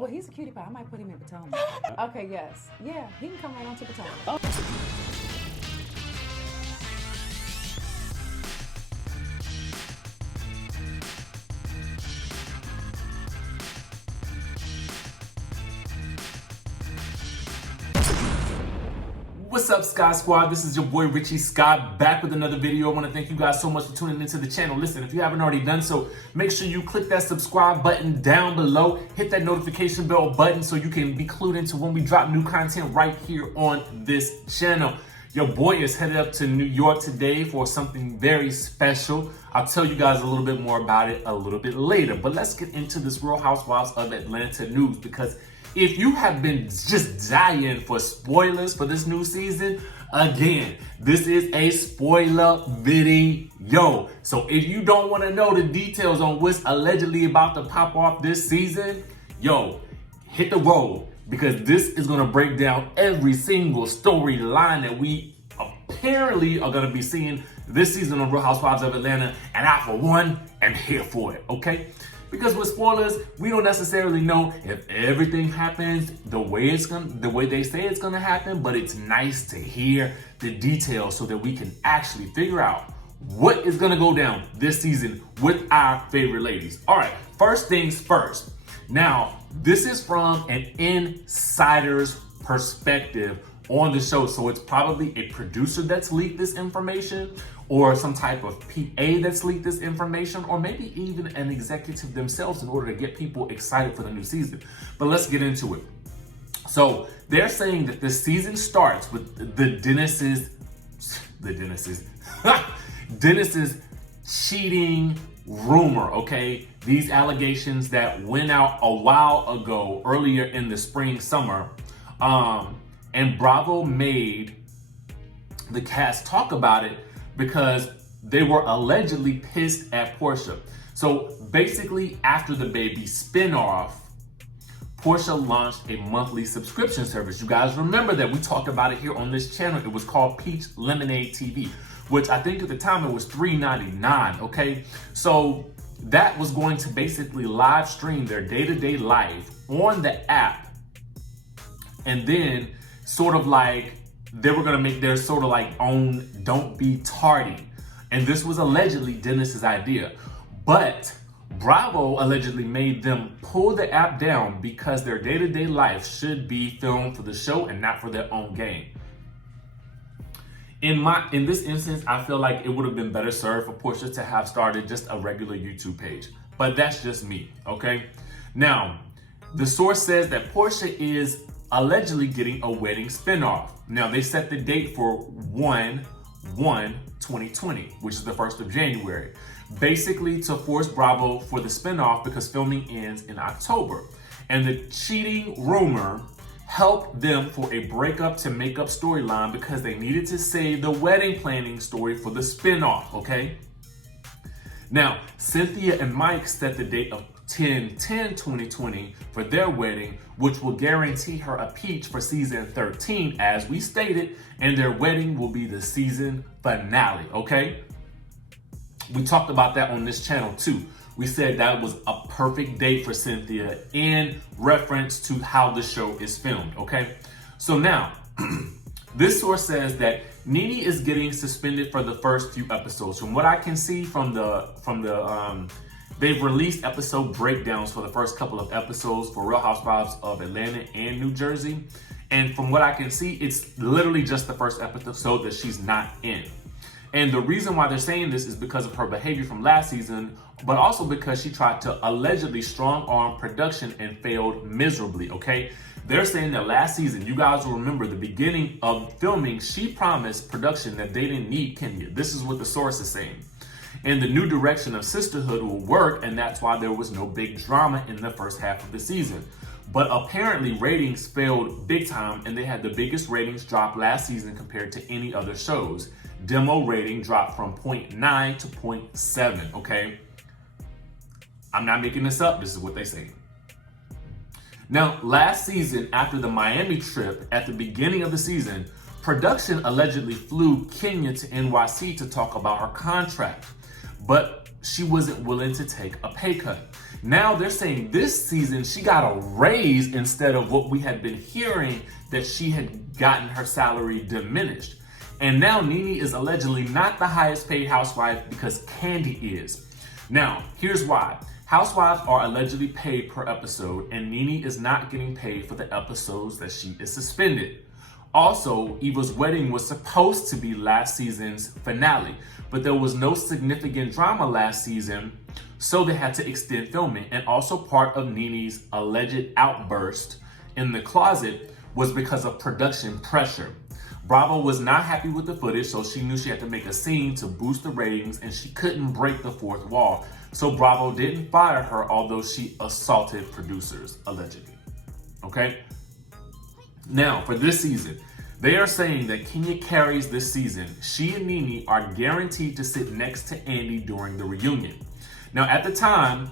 Well, he's a cutie pie. I might put him in Potomac. Okay, yes. Yeah, he can come right on to Potomac. Oh. What's up, Sky Squad? This is your boy Richie Scott back with another video. I want to thank you guys so much for tuning into the channel. Listen, if you haven't already done so, make sure you click that subscribe button down below. Hit that notification bell button so you can be clued into when we drop new content right here on this channel. Your boy is headed up to New York today for something very special. I'll tell you guys a little bit more about it a little bit later. But let's get into this Real Housewives of Atlanta news, because if you have been just dying for spoilers for this new season, again, this is a spoiler video. So if you don't want to know the details on what's allegedly about to pop off this season, yo, hit the road, because this is going to break down every single storyline that we apparently are going to be seeing this season on Real Housewives of Atlanta. And I, for one, am here for it, okay? Because with spoilers, we don't necessarily know if everything happens the way they say it's gonna happen, but it's nice to hear the details so that we can actually figure out what is gonna go down this season with our favorite ladies. All right, first things first. Now, this is from an insider's perspective on the show, so it's probably a producer that's leaked this information, or some type of PA that's leaked this information, or maybe even an executive themselves in order to get people excited for the new season. But let's get into it. So they're saying that the season starts with Dennis's cheating rumor, okay? These allegations that went out a while ago, earlier in the spring, summer, and Bravo made the cast talk about it because they were allegedly pissed at Porsha. So basically, after the Baby spinoff, Porsha launched a monthly subscription service. You guys remember that we talked about it here on this channel. It was called Peach Lemonade TV, which I think at the time it was $3.99, okay? So that was going to basically live stream their day-to-day life on the app, and then sort of like they were gonna make their sort of like own Don't Be Tardy. And this was allegedly Dennis's idea. But Bravo allegedly made them pull the app down because their day-to-day life should be filmed for the show and not for their own game. In this instance, I feel like it would have been better served for Porsha to have started just a regular YouTube page. But that's just me, okay? Now, the source says that Porsha is allegedly getting a wedding spinoff. Now, they set the date for 1/1/2020, which is the 1st of January, basically to force Bravo for the spinoff because filming ends in October. And the cheating rumor helped them for a breakup to make up storyline because they needed to save the wedding planning story for the spinoff, okay? Now, Cynthia and Mike set the date of 10/10/2020 for their wedding, which will guarantee her a peach for season 13, as we stated, and their wedding will be the season finale, okay? We talked about that on this channel too. We said that was a perfect date for Cynthia in reference to how the show is filmed, okay? So now, this source says that Nene is getting suspended for the first few episodes. From what I can see from they've released episode breakdowns for the first couple of episodes for Real Housewives of Atlanta and New Jersey. And from what I can see, it's literally just the first episode that she's not in. And the reason why they're saying this is because of her behavior from last season, but also because she tried to allegedly strong-arm production and failed miserably, okay? They're saying that last season, you guys will remember the beginning of filming, she promised production that they didn't need Kenya. This is what the source is saying. And the new direction of sisterhood will work, and that's why there was no big drama in the first half of the season. But apparently ratings failed big time, and they had the biggest ratings drop last season compared to any other shows. Demo rating dropped from 0.9 to 0.7, okay? I'm not making this up, this is what they say. Now, last season, after the Miami trip, at the beginning of the season, production allegedly flew Kenya to NYC to talk about her contract. But she wasn't willing to take a pay cut. Now they're saying this season she got a raise instead of what we had been hearing that she had gotten her salary diminished. And now Nene is allegedly not the highest paid housewife because Kandi is. Now, here's why. Housewives are allegedly paid per episode, and Nene is not getting paid for the episodes that she is suspended. Also, Eva's wedding was supposed to be last season's finale, but there was no significant drama last season, so they had to extend filming. And also part of Nene's alleged outburst in the closet was because of production pressure. Bravo was not happy with the footage, so she knew she had to make a scene to boost the ratings, and she couldn't break the fourth wall. So Bravo didn't fire her, although she assaulted producers, allegedly. Okay? Now, for this season, they are saying that Kenya carries this season. She and Nene are guaranteed to sit next to Andy during the reunion. Now, at the time,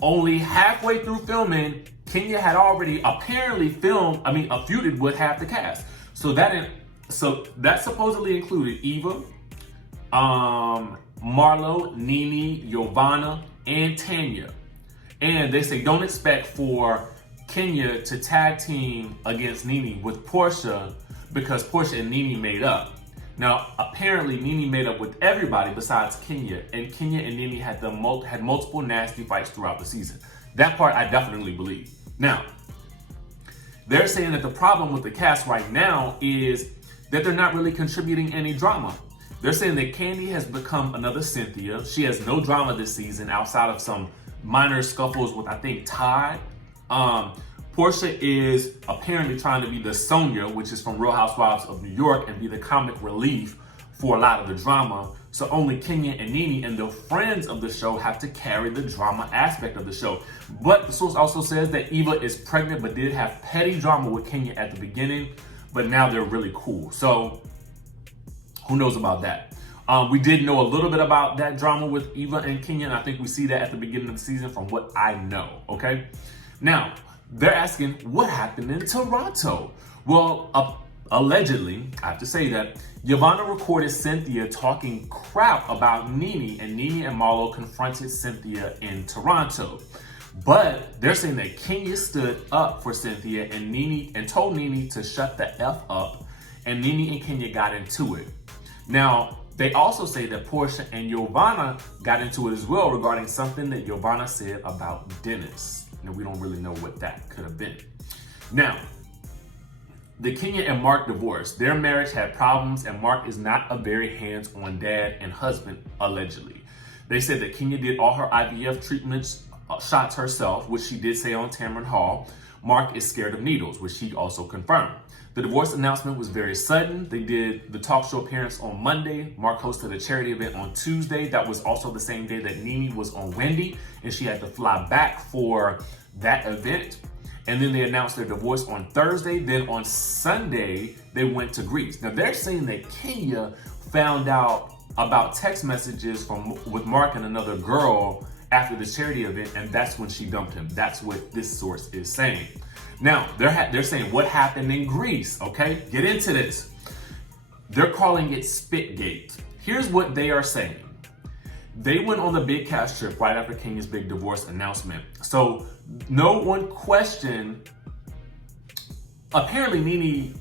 only halfway through filming, Kenya had already apparently feuded with half the cast. So that supposedly included Eva, Marlo, Nene, Giovanna, and Tanya. And they say don't expect for Kenya to tag team against Nene with Porsha because Porsha and Nene made up. Now, apparently Nene made up with everybody besides Kenya, and Kenya and Nene had multiple nasty fights throughout the season. That part I definitely believe. Now, they're saying that the problem with the cast right now is that they're not really contributing any drama. They're saying that Kandi has become another Cynthia. She has no drama this season outside of some minor scuffles with, I think, Ty. Porsha is apparently trying to be the Sonia, which is from Real Housewives of New York, and be the comic relief for a lot of the drama. So only Kenya and Nene and the friends of the show have to carry the drama aspect of the show. But the source also says that Eva is pregnant but did have petty drama with Kenya at the beginning, but now they're really cool. So who knows about that? We did know a little bit about that drama with Eva and Kenya, and I think we see that at the beginning of the season from what I know, okay? Now, they're asking what happened in Toronto. Well, allegedly, I have to say that, Giovanna recorded Cynthia talking crap about Nene, and Nene and Marlo confronted Cynthia in Toronto. But they're saying that Kenya stood up for Cynthia and told Nene to shut the F up, and Nene and Kenya got into it. Now, they also say that Porsha and Giovanna got into it as well regarding something that Giovanna said about Dennis. Now, we don't really know what that could have been. Now, the Kenya and Mark divorce. Their marriage had problems, and Mark is not a very hands-on dad and husband, allegedly. They said that Kenya did all her IVF treatments, shots herself, which she did say on Tamron Hall. Mark is scared of needles, which she also confirmed. The divorce announcement was very sudden. They did the talk show appearance on Monday. Mark hosted a charity event on Tuesday. That was also the same day that Nene was on Wendy, and she had to fly back for that event. And then they announced their divorce on Thursday. Then on Sunday, they went to Greece. Now they're saying that Kenya found out about text messages with Mark and another girl after the charity event, and that's when she dumped him. That's what this source is saying. Now, they're saying what happened in Greece, okay? Get into this. They're calling it Spitgate. Here's what they are saying. They went on the big cast trip right after Kenya's big divorce announcement. So no one questioned, apparently Nene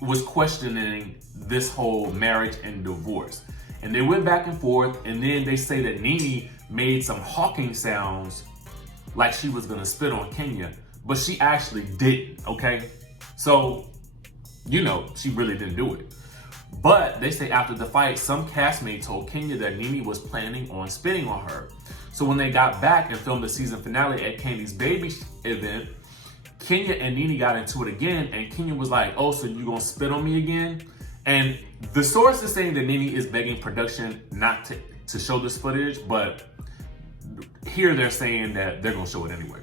was questioning this whole marriage and divorce. And they went back and forth, and then they say that Nene made some hawking sounds like she was gonna spit on Kenya, but she actually didn't, okay? So, you know, she really didn't do it. But they say after the fight, some castmate told Kenya that Nene was planning on spitting on her. So when they got back and filmed the season finale at Kandi's baby event, Kenya and Nene got into it again, and Kenya was like, oh, so you gonna spit on me again? And the source is saying that Nene is begging production not to show this footage, but here they're saying that they're gonna show it anyway.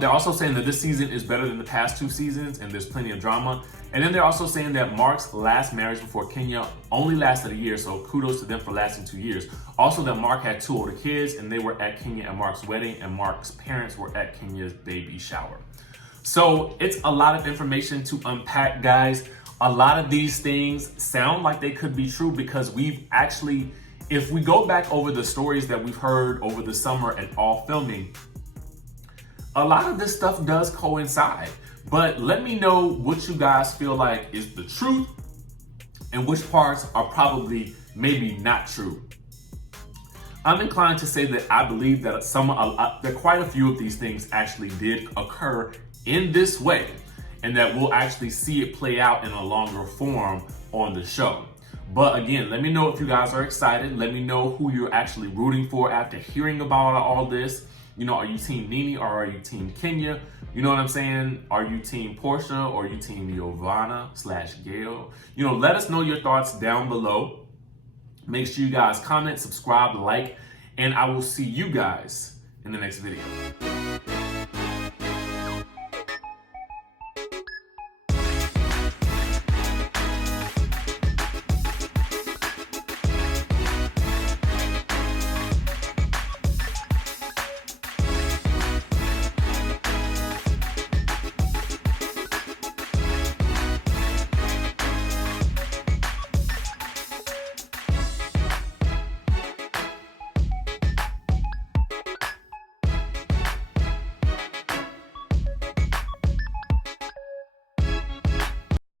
They're also saying that this season is better than the past two seasons, and there's plenty of drama. And then they're also saying that Mark's last marriage before Kenya only lasted a year, so kudos to them for lasting 2 years. Also that Mark had 2 older kids, and they were at Kenya and Mark's wedding, and Mark's parents were at Kenya's baby shower. So it's a lot of information to unpack, guys. A lot of these things sound like they could be true because we've actually if we go back over the stories that we've heard over the summer and all filming, a lot of this stuff does coincide. But let me know what you guys feel like is the truth and which parts are probably maybe not true. I'm inclined to say that I believe that that quite a few of these things actually did occur in this way, and that we'll actually see it play out in a longer form on the show. But again, let me know if you guys are excited. Let me know who you're actually rooting for after hearing about all this. You know, are you team Nene or are you team Kenya? You know what I'm saying? Are you team Porsha or are you team Giovanna/Gail? You know, let us know your thoughts down below. Make sure you guys comment, subscribe, like, and I will see you guys in the next video.